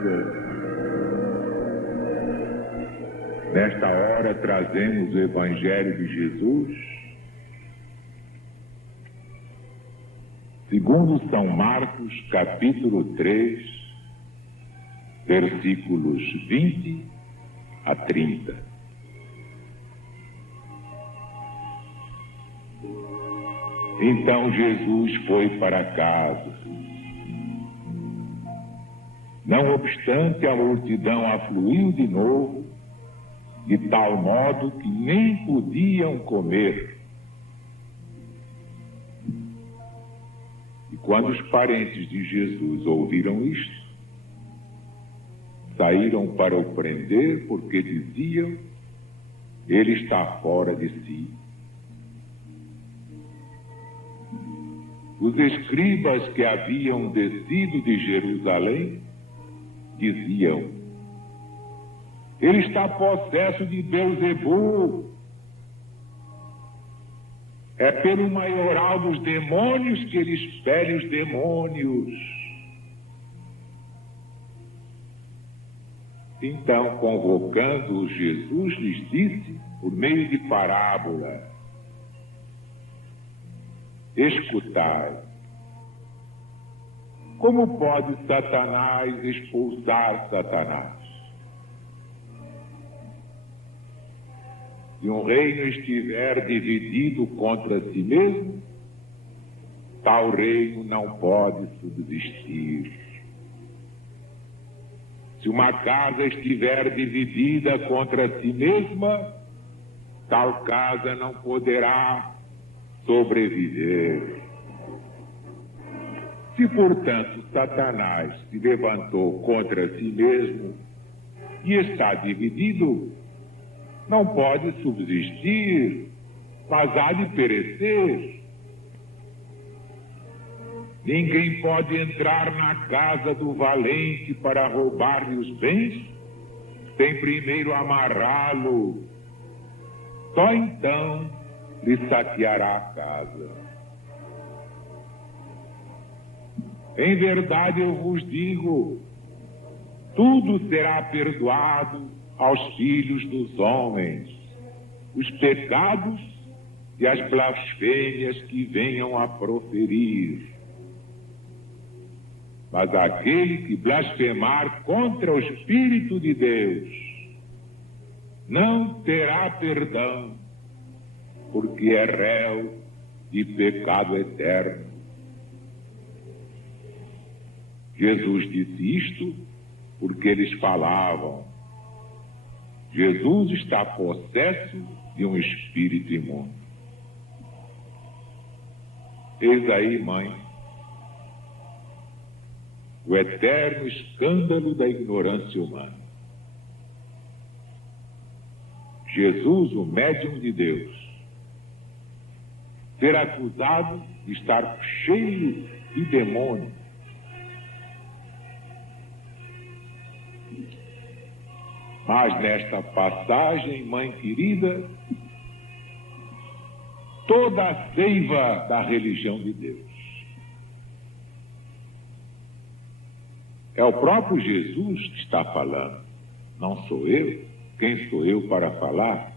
vida. Nesta hora trazemos o Evangelho de Jesus, segundo São Marcos, capítulo 3, versículos 20 a 30. Então Jesus foi para casa. Não obstante, a multidão afluiu de novo, de tal modo que nem podiam comer. E quando os parentes de Jesus ouviram isto, saíram para o prender, porque diziam: ele está fora de si. Os escribas que haviam descido de Jerusalém diziam: ele está possesso de Beelzebul. É pelo maioral dos demônios que ele expele os demônios. Então, convocando-os, Jesus lhes disse, por meio de parábola: escutai. Como pode Satanás expulsar Satanás? Se um reino estiver dividido contra si mesmo, tal reino não pode subsistir. Se uma casa estiver dividida contra si mesma, tal casa não poderá sobreviver. Se, portanto, Satanás se levantou contra si mesmo e está dividido, não pode subsistir, mas há de perecer. Ninguém pode entrar na casa do valente para roubar-lhe os bens, sem primeiro amarrá-lo. Só então lhe saqueará a casa. Em verdade eu vos digo, tudo será perdoado aos filhos dos homens, os pecados e as blasfêmias que venham a proferir. Mas aquele que blasfemar contra o Espírito de Deus não terá perdão, porque é réu de pecado eterno. Jesus disse isto porque eles falavam: Jesus está possesso de um espírito imundo. Eis aí, mãe, o eterno escândalo da ignorância humana. Jesus, o médium de Deus, ser acusado de estar cheio de demônios. Mas nesta passagem, mãe querida, toda a seiva da religião de Deus. É o próprio Jesus que está falando, não sou eu. Quem sou eu para falar?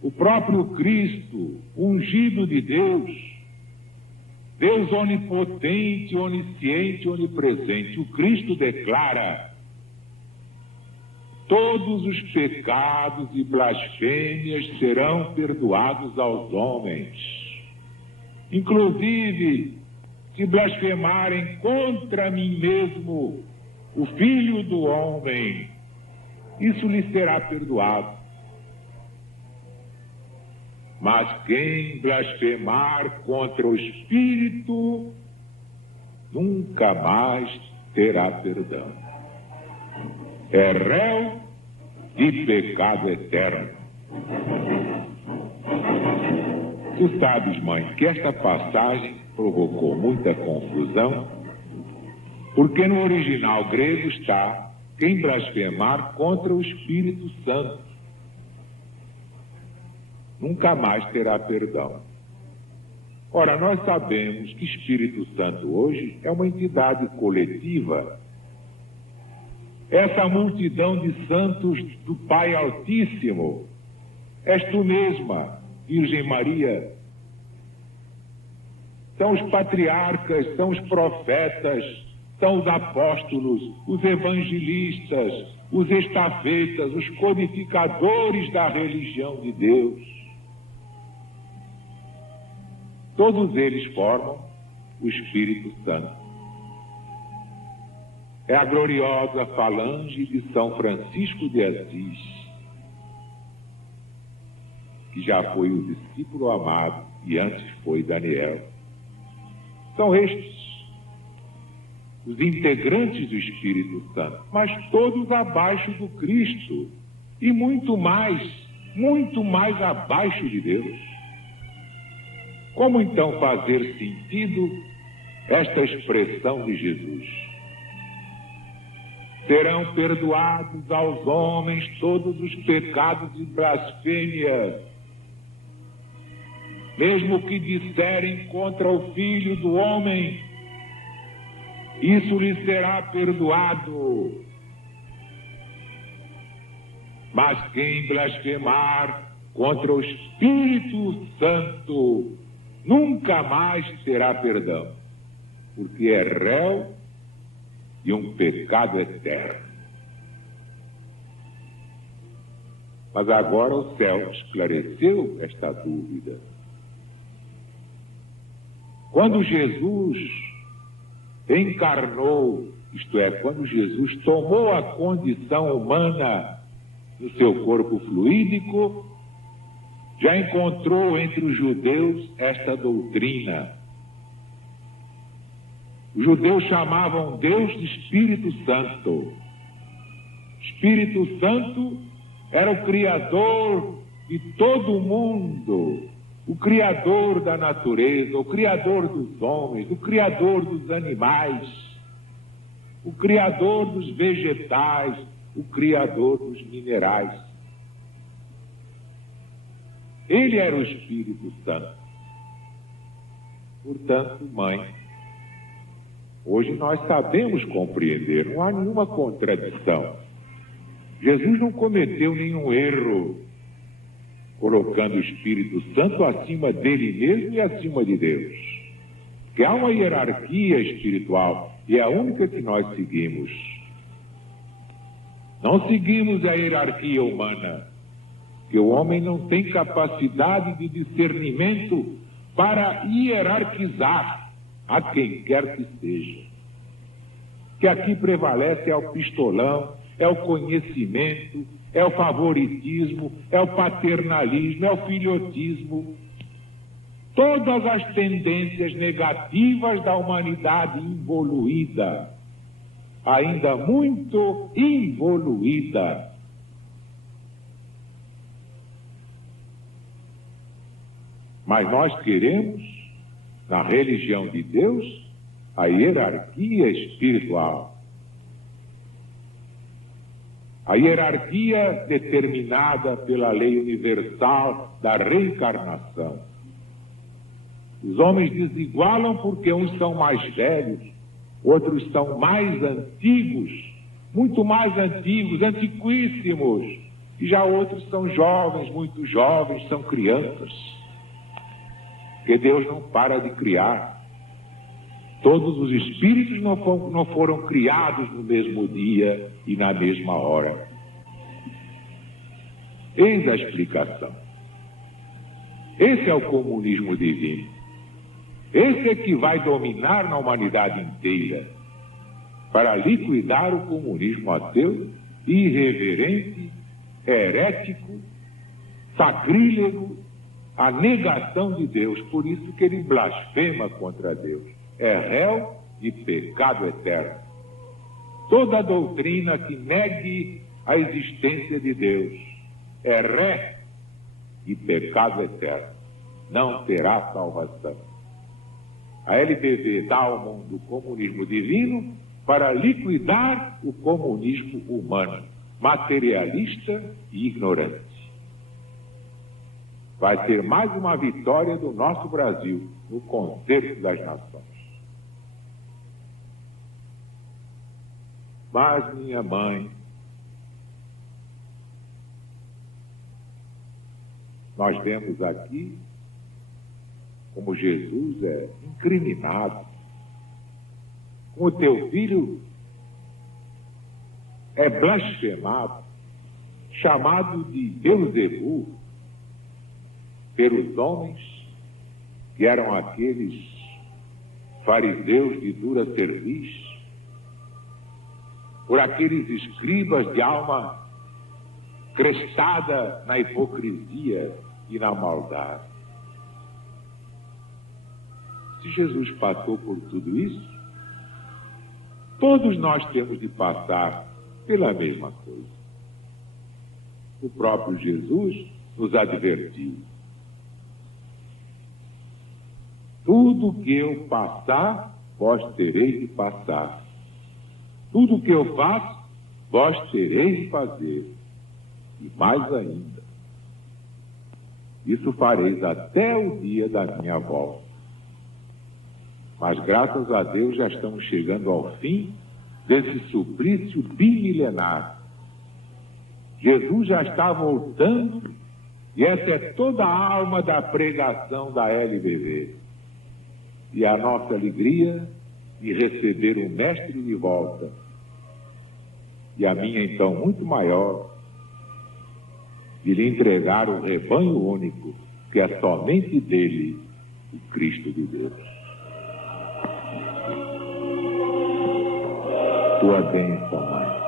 O próprio Cristo, ungido de Deus, Deus onipotente, onisciente, onipresente. O Cristo declara: todos os pecados e blasfêmias serão perdoados aos homens, inclusive se blasfemarem contra mim mesmo, o Filho do Homem, isso lhe será perdoado. Mas quem blasfemar contra o Espírito nunca mais terá perdão. É réu de pecado eterno. Tu sabes, mãe, que esta passagem provocou muita confusão, porque no original grego está: quem blasfemar contra o Espírito Santo nunca mais terá perdão. Ora, nós sabemos que Espírito Santo hoje é uma entidade coletiva essa multidão de santos do Pai Altíssimo, és tu mesma, Virgem Maria. São os patriarcas, são os profetas, são os apóstolos, os evangelistas, os estafetas, os codificadores da religião de Deus. Todos eles formam o Espírito Santo. É a gloriosa falange de São Francisco de Assis, que já foi o discípulo amado e antes foi Daniel. São estes os integrantes do Espírito Santo, mas todos abaixo do Cristo e muito mais abaixo de Deus. Como então fazer sentido esta expressão de Jesus? Serão perdoados aos homens todos os pecados e blasfêmias, mesmo que disserem contra o Filho do Homem, isso lhe será perdoado. Mas quem blasfemar contra o Espírito Santo nunca mais terá perdão, porque é réu de um pecado eterno. Mas agora o céu esclareceu esta dúvida. Quando Jesus encarnou, isto é, quando Jesus tomou a condição humana no seu corpo fluídico, já encontrou entre os judeus esta doutrina. Os judeus chamavam Deus de Espírito Santo. Espírito Santo era o Criador de todo o mundo, o Criador da natureza, o Criador dos homens, o Criador dos animais, o Criador dos vegetais, o Criador dos minerais. Ele era o Espírito Santo. Portanto, mãe, hoje nós sabemos compreender, não há nenhuma contradição. Jesus não cometeu nenhum erro colocando o Espírito Santo acima dele mesmo e acima de Deus. Porque há uma hierarquia espiritual e é a única que nós seguimos. Não seguimos a hierarquia humana, que o homem não tem capacidade de discernimento para hierarquizar a quem quer que seja. Que aqui prevalece é o pistolão, é o conhecimento, é o favoritismo, é o paternalismo, é o filhotismo. Todas as tendências negativas da humanidade involuída, ainda muito involuída. Mas nós queremos, na religião de Deus, a hierarquia espiritual. A hierarquia determinada pela lei universal da reencarnação. Os homens desigualam porque uns são mais velhos, outros são mais antigos, muito mais antigos, antiquíssimos, e já outros são jovens, muito jovens, são crianças. Porque Deus não para de criar. Todos os espíritos não foram criados no mesmo dia e na mesma hora. Eis a explicação. Esse é o comunismo divino. Esse é que vai dominar na humanidade inteira para liquidar o comunismo ateu, irreverente, herético, sacrílego, a negação de Deus. Por isso que ele blasfema contra Deus. É réu de pecado eterno. Toda doutrina que negue a existência de Deus é ré de pecado eterno. Não terá salvação. A LBV dá ao mundo o comunismo divino para liquidar o comunismo humano, materialista e ignorante. Vai ser mais uma vitória do nosso Brasil no Concerto das Nações. Mas minha mãe, nós vemos aqui como Jesus é incriminado, como teu filho é blasfemado, chamado de Beelzebul pelos homens que eram aqueles fariseus de dura cerviz, por aqueles escribas de alma crestada na hipocrisia e na maldade. Se Jesus passou por tudo isso, todos nós temos de passar pela mesma coisa. O próprio Jesus nos advertiu: tudo que eu passar, vós tereis de passar. Tudo que eu faço, vós tereis de fazer. E mais ainda, isso fareis até o dia da minha volta. Mas graças a Deus já estamos chegando ao fim desse suplício bimilenar. Jesus já está voltando e essa é toda a alma da pregação da LBV. E a nossa alegria de receber o Mestre de volta. E a minha, então, muito maior, de lhe entregar o rebanho único, que é somente dele, o Cristo de Deus. Tua bênção, Mãe.